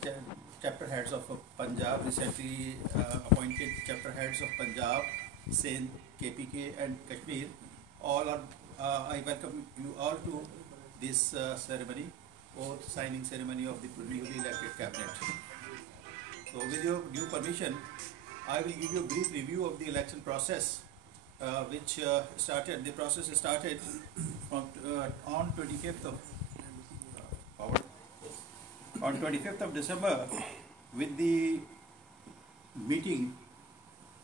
chapter heads of Punjab, recently appointed chapter heads of Punjab, Sindh, KPK and Kashmir. I welcome you all to this ceremony, oath signing ceremony of the newly elected cabinet. So with your due permission, I will give you a brief review of the election process, the process started from, on 25th of December with the meeting.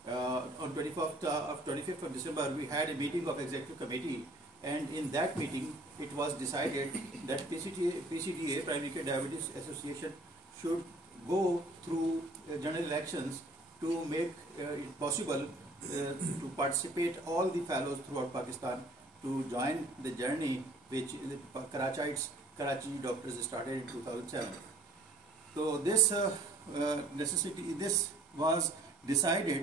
On 25th of December we had a meeting of executive committee, and in that meeting it was decided that PCDA, Primary Care Diabetes Association, should go through general elections to make it possible to participate all the fellows throughout Pakistan to join the journey which the Karachi doctors started in 2007. So this was decided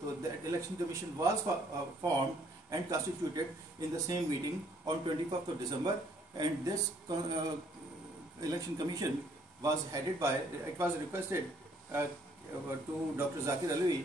So that election commission was formed and constituted in the same meeting on 25th of December, and this election commission was headed by, it was requested to Dr. Zakir Alawi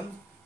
1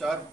4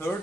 3rd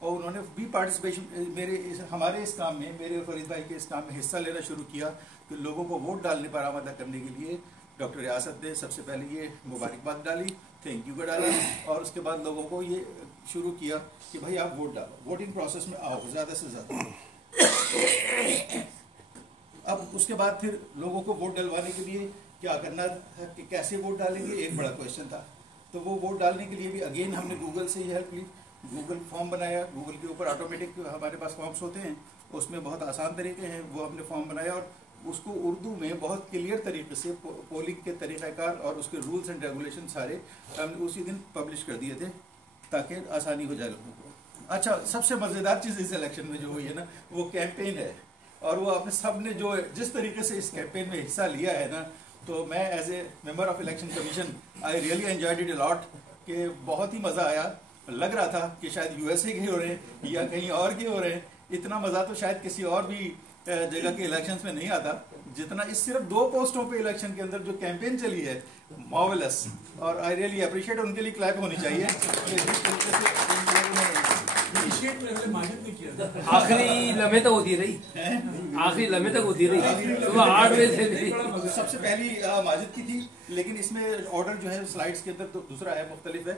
اور انہوں نے بھی participation ہمارے اس کام میں، میرے فرید بھائی کے اس کام میں حصہ لینا شروع کیا کہ لوگوں کو ووٹ ڈالنے پر آمادہ کرنے کے لیے ڈاکٹر ریاست نے سب سے پہلے یہ مبارکباد ڈالی، تھینک یو کا ڈالا، اور اس کے بعد لوگوں کو یہ شروع کیا کہ بھائی آپ ووٹ ڈالو، ووٹنگ پروسیس میں آؤ زیادہ سے زیادہ۔ اب اس کے بعد پھر لوگوں کو ووٹ ڈلوانے کے لیے کیا کرنا تھا کہ کیسے ووٹ ڈالیں گے، ایک بڑا کویشچن تھا۔ تو وہ ووٹ ڈالنے کے لیے بھی اگین ہم نے گوگل سے ہی ہیلپ لی، گوگل فارم بنایا، گوگل کے اوپر آٹومیٹک ہمارے پاس فارمس ہوتے ہیں، اس میں بہت آسان طریقے ہیں، وہ ہم نے فارم بنایا اور اس کو اردو میں بہت کلیئر طریقے سے پولنگ کے طریقہ کار اور اس کے رولز اینڈ ریگولیشن سارے ہم نے اسی دن پبلش کر دیے تھے تاکہ آسانی ہو جائے لوگوں کو۔ اچھا، سب سے مزیدار چیز اس الیکشن میں جو ہوئی ہے نا وہ کیمپین ہے، اور وہ آپ نے سب نے جو جس طریقے سے اس کیمپین میں حصہ لیا ہے نا، تو میں as a member of election commission I really enjoyed it a lot, کہ بہت ہی مزہ آیا۔ لگ رہا تھا کہ شاید یو ایس اے کے ہو رہے ہیں یا کہیں اور کے ہو رہے ہیں، اتنا مزہ تو شاید کسی اور بھی جگہ کے الیکشنز میں نہیں آتا جتنا اس صرف 2 پوسٹوں پہ الیکشن کے اندر جو کیمپین چلی ہے، مارولس، اور آئی ریئلی اپریشیٹ، ان کے لیے کلیپ ہونی چاہیے کہ جس طریقے سے آخری لمحے تک ہوتی رہی، آخری لمحے تک ہوتی رہی، صبح 8 بجے سے۔ سب سے پہلی ماجد کی تھی، لیکن اس میں آرڈر جو ہے سلائڈز کے اندر دوسرا ہے، مختلف ہے۔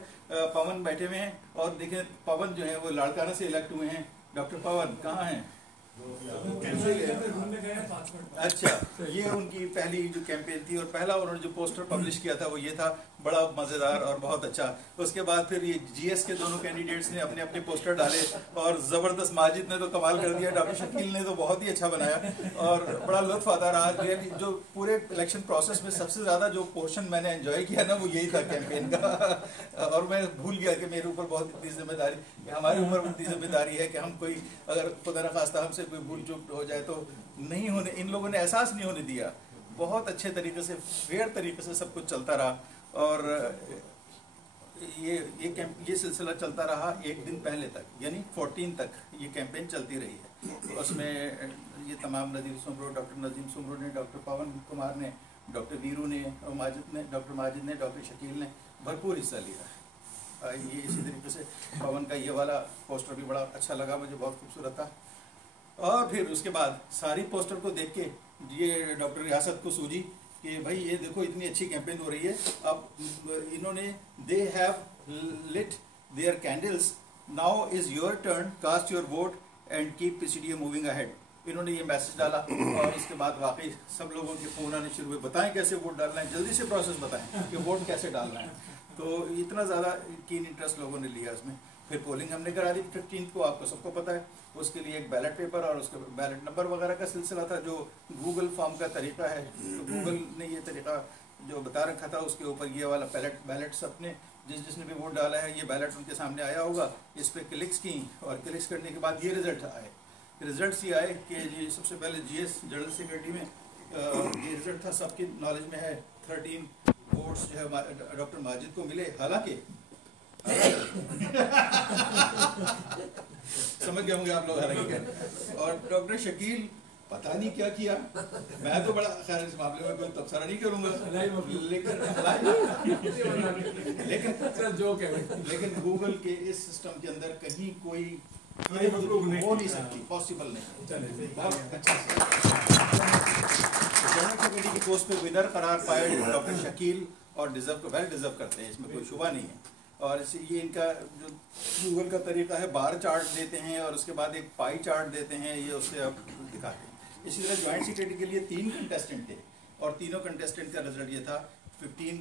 پون بیٹھے ہوئے ہیں اور دیکھیں پون جو ہے وہ لاڑکانہ سے الیکٹ ہوئے ہیں۔ ڈاکٹر پون کہاں ہیں؟ اچھا، یہ ان کی پہلی جو کیمپین تھی اور پہلا انہوں نے جو پوسٹر پبلش کیا تھا وہ یہ تھا، بڑا مزیدار اور بہت اچھا۔ اس کے بعد پھر یہ جی ایس کے دونوں کینڈیڈیٹس نے اپنے اپنے پوسٹر ڈالے اور زبردست، ماجد نے تو کمال کر دیا، ڈاکٹر شکیل نے تو بہت ہی اچھا بنایا اور بڑا لطف آتا رہا۔ جو پورے الیکشن پروسیس میں سب سے زیادہ جو پورشن میں نے انجوائے کیا نا وہ یہی تھا کیمپین کا، اور میں بھول گیا کہ میرے اوپر بہت اتنی ذمہ داری، ہمارے اوپر اتنی ذمہ داری ہے کہ ہم کوئی اگر خدا نخواستہ ہم سے کوئی بھول چوک ہو جائے تو نہیں ہونے، ان لوگوں نے احساس نہیں ہونے دیا، بہت اچھے طریقے سے فیئر طریقے سے سب کچھ چلتا رہا۔ اور یہ سلسلہ چلتا رہا ایک دن پہلے تک، یعنی 14 تک یہ کیمپین چلتی رہی ہے۔ اس میں یہ تمام نذیر سمرو، ڈاکٹر نظیم سمرو نے، ڈاکٹر پون کمار نے، ڈاکٹر ویرو نے، ماجد نے، ڈاکٹر ماجد نے، ڈاکٹر شکیل نے بھرپور حصہ لیا۔ یہ اسی طریقے سے پون کا یہ والا پوسٹر بھی بڑا اچھا لگا مجھے، بہت خوبصورت تھا۔ اور پھر اس کے بعد ساری پوسٹر کو دیکھ کے یہ ڈاکٹر ریاست کو سوجی کہ بھائی یہ دیکھو اتنی اچھی کیمپین ہو رہی ہے، اب انہوں نے they have lit their candles, now is your turn, cast your vote and keep P C D A moving ahead. انہوں نے یہ میسج ڈالا اور اس کے بعد واقعی سب لوگوں کے فون آنے شروع ہوئے، بتائیں کیسے ووٹ ڈالنا ہے، جلدی سے پروسیس بتائیں کہ ووٹ کیسے ڈالنا ہے۔ تو اتنا زیادہ کین انٹرسٹ لوگوں نے لیا اس میں۔ پھر پولنگ ہم نے کرا دی 15 کو، آپ کو سب کو پتہ ہے، اس کے لیے ایک بیلٹ پیپر اور اس کے بیلٹ نمبر وغیرہ کا سلسلہ تھا جو گوگل فارم کا طریقہ ہے، تو گوگل نے یہ طریقہ جو بتا رکھا تھا، اس کے اوپر یہ والا بیلٹس اپنے جس نے بھی ووٹ ڈالا ہے یہ بیلٹ ان کے سامنے آیا ہوگا، اس پہ کلکس کی اور کلکس کرنے کے بعد یہ رزلٹ آئے۔ رزلٹس یہ آئے کہ جی سب سے پہلے جی ایس جنرل سیکرٹری میں یہ رزلٹ تھا، سب کی نالج میں ہے، 13 ووٹس جو ہے ڈاکٹر ماجد کو ملے، حالانکہ سمجھ گئے ہوں گے آپ لوگ، اور ڈاکٹر شکیل پتہ نہیں کیا کیا، میں تو بڑا خیر اس معاملے میں کوئی تبصرہ نہیں کروں گا، لیکن گوگل کے اس سسٹم کے اندر کہیں کوئی ہو نہیں سکتی، پاسبل نہیں۔ بہت اچھا جنرل سیکرٹری کی پوسٹ پہ ونر قرار پائے ڈاکٹر شکیل، اور ویل ڈیزرو کرتے ہیں، اس میں کوئی شبہ نہیں ہے۔ اور یہ ان کا جو گوگل کا طریقہ ہے، بار چارٹ دیتے ہیں اور اس کے بعد ایک پائی چارٹ دیتے ہیں، یہ اس سے آپ دکھاتے ہیں۔ اسی طرح جوائنٹ سیکرٹری کے لیے 3 کنٹیسٹنٹ تھے اور تینوں کنٹیسٹنٹ کا رزلٹ یہ تھا، 15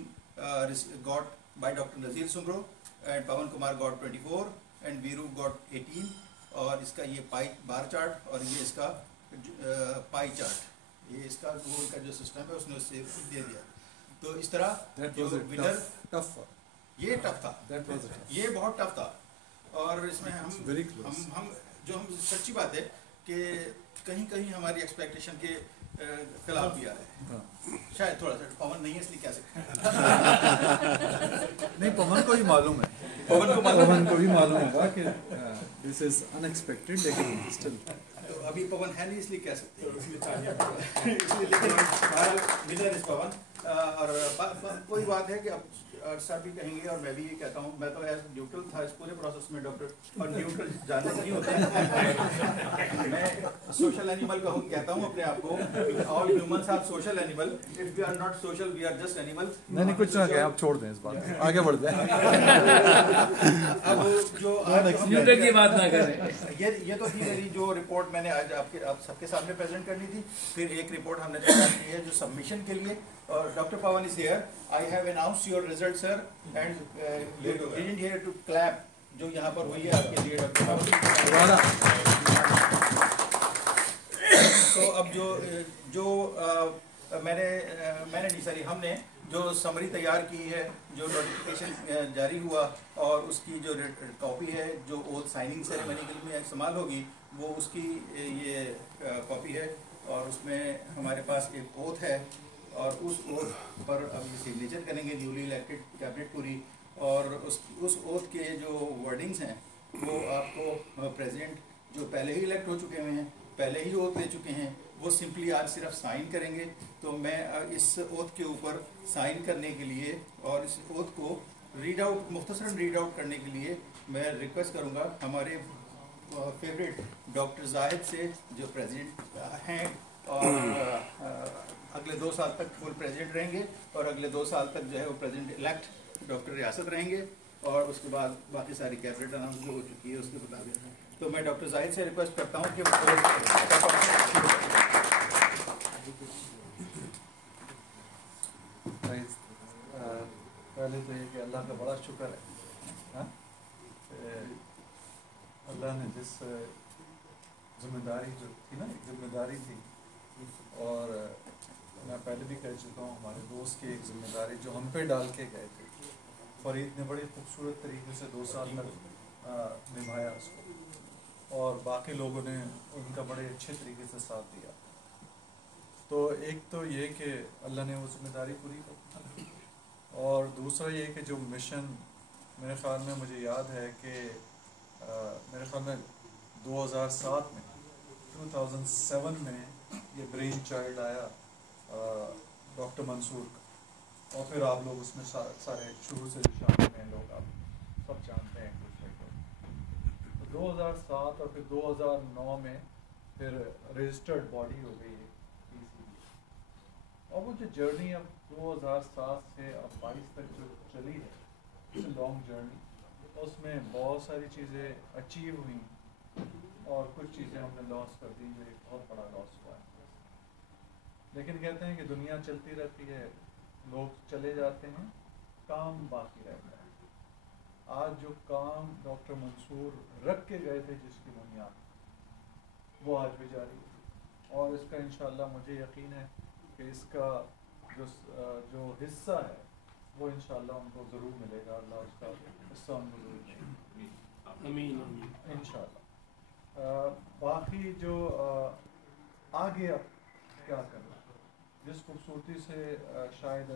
got by doctor Nazir Soomro and Pawan Kumar got 24 and Veeru got 18، اور اس کا یہ پائی بار چارٹ اور یہ اس کا پائی چارٹ، یہ اس کا گوگل کا جو سسٹم ہے اس نے اس سے دے دیا۔ تو اس طرح ونر یہ ٹف تھا، یہ بہت ٹف تھا، اور اس میں ہم سچی بات ہے کہ کہیں کہیں ہماری ایکسپیکٹیشن کے خلاف بھی آ رہے ہیں، شاید تھوڑا سا پون نہیں ہے اس لیے کہہ سکتے نہیں، پون کو بھی معلوم ہے، پون کو بھی معلوم ہوگا کہ دس از ان ایکسپیکٹڈ، لیکن اسٹل ابھی پون ہے نہیں اس لیے کہہ سکتے ہیں، اس لیے ونر از پون۔ اور کوئی بات ہے کہ اب سر بھی کہیں گے اور میں بھی یہ کہتا ہوں، میں تو ایز نیوٹرل تھا اس پورے پروسیس میں ڈاکٹر، اور نیوٹرل جانور نہیں ہوتے. میں سوشل اینیمل کہتا ہوں اپنے آپ کو. All humans are social animal. If we are not social we are just animal. نہیں کچھ نہ کہیں، آپ چھوڑ دیں اس بات کو، آگے بڑھ جائیں. اب جو نیوٹن کی بات نہ کریں. یہ تو تھی میری جو رپورٹ میں نے آج آپ سب کے سامنے پریزنٹ کرنی تھی. پھر ایک رپورٹ ہم نے تیار کی ہے جو سبمیشن کے لیے. اور doctor Pavan is here. I have announce your result sir and didn't hear to clap جو یہاں پر ہوئی ہے آپ کے لیے ڈاکٹر پون. تو اب میں نے نہیں ساری ہم نے جو سمری تیار کی ہے، جو نوٹیفیکیشن جاری ہوا اور اس کی جو کاپی ہے جو اوتھ سائننگ سیریمنی کے لیے استعمال ہوگی، وہ اس کی یہ کاپی ہے. اور اس میں ہمارے پاس ایک اوتھ ہے اور اس اوتھ پر اب یہ سگنیچر کریں گے نیولی الیکٹڈ کیبنٹ پوری. اور اس اوتھ کے جو ورڈنگز ہیں وہ آپ کو پریزیڈنٹ جو پہلے ہی الیکٹ ہو چکے ہوئے ہیں، پہلے ہی اوتھ لے چکے ہیں، وہ سمپلی آج صرف سائن کریں گے. تو میں اس اوتھ کے اوپر سائن کرنے کے لیے اور اس اوتھ کو مختصراً ریڈ آؤٹ کرنے کے لیے میں ریکویسٹ کروں گا ہمارے فیوریٹ ڈاکٹر زاہد سے جو پریزیڈنٹ ہیں اور اگلے 2 سال تک فل پریزیڈنٹ رہیں گے، اور اگلے 2 سال تک جو ہے وہ پریزیڈنٹ الیکٹ ڈاکٹر ریاست رہیں گے. اور اس کے بعد باقی ساری کیبنٹ اناؤنس جو ہو چکی ہے اس کے مطابق. تو میں ڈاکٹر زاہد سے ریکویسٹ کرتا ہوں کہ پہلے تو یہ کہ اللہ کا بڑا شکر ہے اللہ نے جس ذمہ داری جو تھی نا، ایک ذمہ داری تھی، اور میں پہلے بھی کہہ چکا ہوں، ہمارے دوست کی ایک ذمہ داری جو ہم پہ ڈال کے گئے تھے. فرید نے بڑی خوبصورت طریقے سے 2 سال تک نبھایا اس کو، اور باقی لوگوں نے ان کا بڑے اچھے طریقے سے ساتھ دیا. تو ایک تو یہ کہ اللہ نے وہ ذمہ داری پوری کی، اور دوسرا یہ کہ جو مشن میرے خیال میں مجھے یاد ہے کہ میرے خیال میں 2007 میں یہ برین چائلڈ آیا ڈاکٹر منصور کا، اور پھر آپ لوگ اس میں سارے شروع سے شامل ہیں، لوگ آپ سب جانتے ہیں ایک دوسرے کو. 2007 اور پھر 2009 میں پھر رجسٹرڈ باڈی ہو گئی ہے PCB. اور وہ جو جرنی اب 2007 سے اب 22 تک جو چلی ہے، لانگ جرنی، اس میں بہت ساری چیزیں اچیو ہوئیں اور کچھ چیزیں ہم نے لاس کر دی، جو ایک بہت بڑا لاس ہوا ہے. لیکن کہتے ہیں کہ دنیا چلتی رہتی ہے، لوگ چلے جاتے ہیں، کام باقی رہتا ہے. آج جو کام ڈاکٹر منصور رکھ کے گئے تھے جس کی بنیاد، وہ آج بھی جاری ہے. اور اس کا انشاءاللہ مجھے یقین ہے کہ اس کا جو حصہ ہے وہ انشاءاللہ ان کو ضرور ملے گا. اللہ اس کا حصہ ان کو ضرور دے گا. امین انشاءاللہ. باقی جو آگے اب کیا کرنا، جس خوبصورتی سے شاہد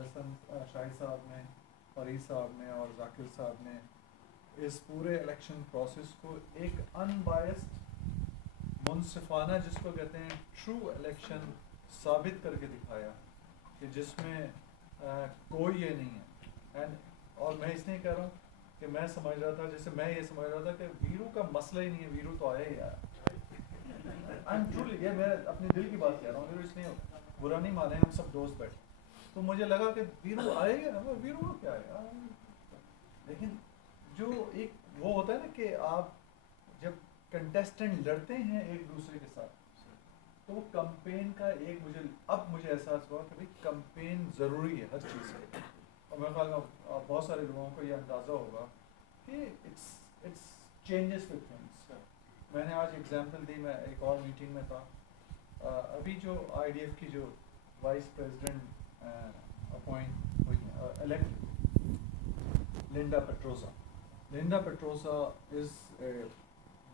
صاحب نے، فرید صاحب نے اور ذاکر صاحب نے اس پورے الیکشن پروسیس کو ایک ان بائسڈ، منصفانہ، جس کو کہتے ہیں ٹرو الیکشن، ثابت کر کے دکھایا کہ جس میں کوئی یہ نہیں ہے. اور میں اس لیے کہہ رہا ہوں کہ میں سمجھ رہا تھا، جیسے میں یہ سمجھ رہا تھا کہ ویرو کا مسئلہ ہی نہیں ہے، ویرو تو آیا ہی آیا. یہ میں اپنے دل کی بات کہہ رہا ہوں، ویرو اس لیے برا نہیں مانے، ہم سب دوست بیٹھے. تو مجھے لگا کہ ویرو آئے گا، ویرو کیا ہے. لیکن جو ایک وہ ہوتا ہے نا کہ آپ جب کنٹیسٹنٹ لڑتے ہیں ایک دوسرے کے ساتھ، تو وہ کمپین کا ایک مجھے احساس ہوا کہ بھائی کمپین ضروری ہے ہر چیز سے. اور میرے خیال میں بہت سارے لوگوں کو یہ اندازہ ہوگا کہ اٹس چینجز ود تھنگس. میں نے آج ایگزامپل دی، میں ایک اور میٹنگ میں تھا، ابھی جو IDF کی جو وائس پریزیڈنٹ اپوائنٹ ہوئی ہیں، elect, Linda Petrosa as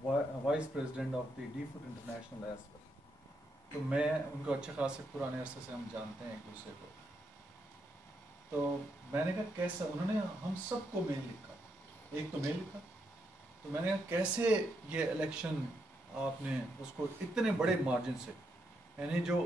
vice president of the D food international as well. تو میں ان کو اچھے خاصے پرانے عرصے سے ہم جانتے ہیں ایک دوسرے کو. تو میں نے کہا کیسا، انہوں نے ہم سب کو میل لکھا، ایک تو میل لکھا. تو میں نے کہا کیسے یہ الیکشن آپ نے اس کو اتنے بڑے مارجن سے، یعنی جو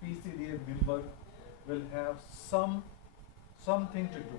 PCDA member will have something to do,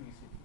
PCDA।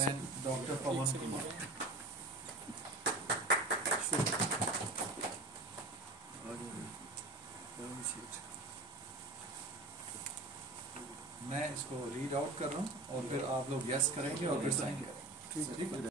and Dr. Pawan Kumar. میں اس کو ریڈ آؤٹ کر رہا ہوں اور پھر آپ لوگ یس کریں گے اور پھر سائن کریں گے. ٹھیک ہے.